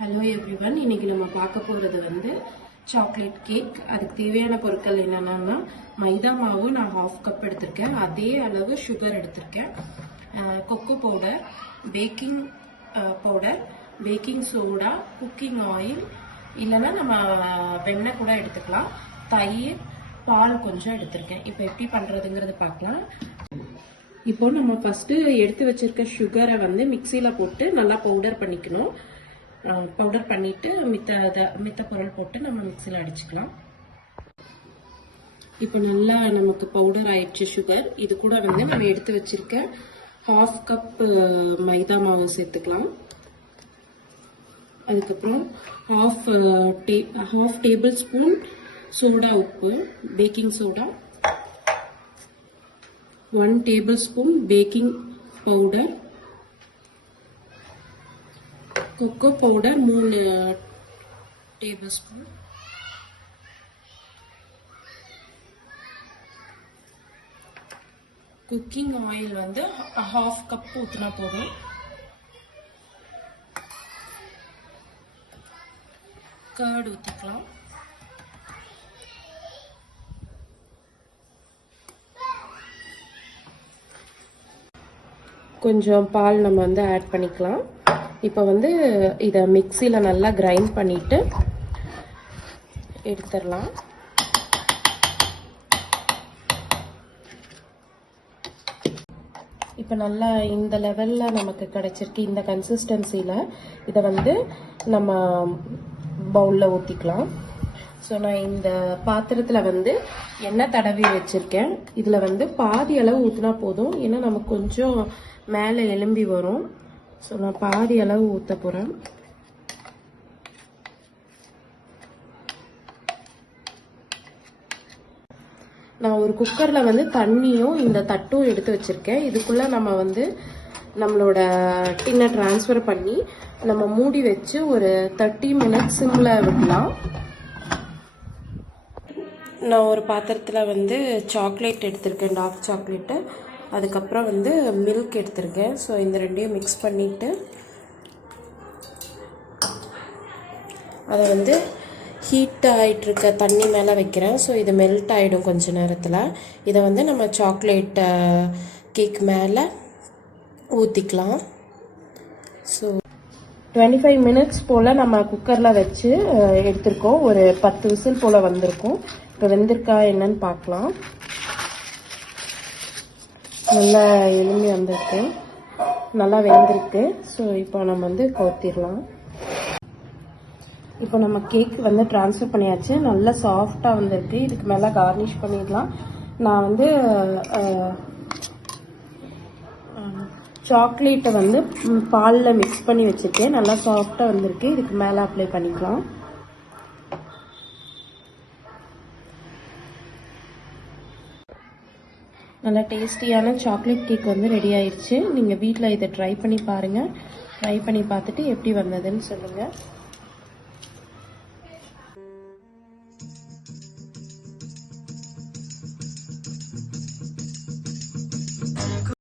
Hello everyone, இன்னைக்கு நம்ம பார்க்க போறது வந்து சாக்லேட் கேக். அதுக்கு தேவையான பொருட்கள் என்னென்னா, மைதா மாவு நான் 1/2 கப் எடுத்திருக்கேன், அதே அளவு சுகர் எடுத்திருக்கேன், cocoa powder, baking powder, baking soda, cooking oil, இல்லைன்னா நம்ம வெண்ணெய் கூட எடுத்துக்கலாம், தயிர், பால் கொஞ்சம் எடுத்திருக்கேன். இப்போ எப்படி பண்றதுங்கிறது பார்க்கலாம். இப்போ நம்ம ஃபர்ஸ்ட் எடுத்து வச்சிருக்க சுகரை வந்து மிக்சியில போட்டு நல்லா பவுடர் பண்ணிக்கணும். பவுடர் பண்ணிட்டு மித்த பொருள் போட்டு நம்ம மிக்சியில அடிச்சுக்கலாம். இப்போ நல்லா நமக்கு பவுடர் ஆயிடுச்சு சுகர். இது கூட வந்து நம்ம எடுத்து வச்சிருக்க 1/2 கப் மைதா மாவு சேர்த்துக்கலாம். அதுக்கப்புறம் 1/2 டேபிள் ஸ்பூன் சோடா உப்பு, baking soda, 1 tablespoon baking powder, cocoa powder 3 tablespoon, cooking oil வந்து 1/2 cup ஊத்தினா போதும். curd ஊத்திக்கலாம். கொஞ்சம் பால் நம்ம வந்து ஆட் பண்ணிக்கலாம். இப்போ வந்து இதை மிக்சியில் நல்லா கிரைண்ட் பண்ணிட்டு எடுத்துடலாம். இப்போ நல்லா இந்த லெவலில் நமக்கு கிடைச்சிருக்கு. இந்த கன்சிஸ்டன்சியில் இதை வந்து நம்ம பவுலில் ஊற்றிக்கலாம். ஸோ நான் இந்த பாத்திரத்தில் வந்து எண்ணெய் தடவி வச்சுருக்கேன். இதில் வந்து பாதி அளவு ஊற்றினா போதும், ஏன்னா நமக்கு கொஞ்சம் மேலே எலும்பி வரும். ஸோ நான் பாதி அளவு ஊற்ற போகிறேன். நான் ஒரு குக்கரில் வந்து தண்ணியும் இந்த தட்டும் எடுத்து வச்சுருக்கேன். இதுக்குள்ளே நம்ம வந்து நம்மளோட டின்னை ட்ரான்ஸ்ஃபர் பண்ணி நம்ம மூடி வச்சு ஒரு 30 மினிட்ஸ் சிம்மில் விடலாம். நான் ஒரு பாத்திரத்தில் வந்து சாக்லேட் எடுத்திருக்கேன், டார்க் சாக்லேட்டு, அதுக்கப்புறம் வந்து மில்க் எடுத்திருக்கேன். ஸோ இந்த ரெண்டையும் மிக்ஸ் பண்ணிவிட்டு அதை வந்து ஹீட் ஆகிட்டுருக்க தண்ணி மேலே வைக்கிறேன். ஸோ இது மெல்ட் ஆகிடும் கொஞ்ச நேரத்தில். இதை வந்து நம்ம சாக்லேட் கேக் மேலே ஊற்றிக்கலாம். ஸோ 25 மினிட்ஸ் போல் நம்ம குக்கரில் வச்சு எடுத்திருக்கோம். ஒரு 10 விசில் போல் வந்திருக்கும். இப்போ வெந்திருக்கா என்னன்னு பார்க்கலாம். நல்லா எலும்பி வந்திருக்கு, நல்லா வெந்திருக்கு. ஸோ இப்போ நம்ம வந்து கொத்திடலாம். இப்போ நம்ம கேக் வந்து ட்ரான்ஸ்ஃபர் பண்ணியாச்சு, நல்லா சாஃப்டாக வந்திருக்கு. இதுக்கு மேலே கார்னிஷ் பண்ணிடலாம். நான் வந்து சாக்லேட்டை வந்து பாலில் மிக்ஸ் பண்ணி வச்சுருக்கேன், நல்லா சாஃப்டாக வந்திருக்கு. இதுக்கு மேலே அப்ளை பண்ணிக்கலாம். நல்லா டேஸ்டியான சாக்லேட் கேக் வந்து ரெடி ஆயிடுச்சு. நீங்கள் வீட்டில் இதை ட்ரை பண்ணி பாருங்கள். ட்ரை பண்ணி பார்த்துட்டு எப்படி வந்ததுன்னு சொல்லுங்கள்.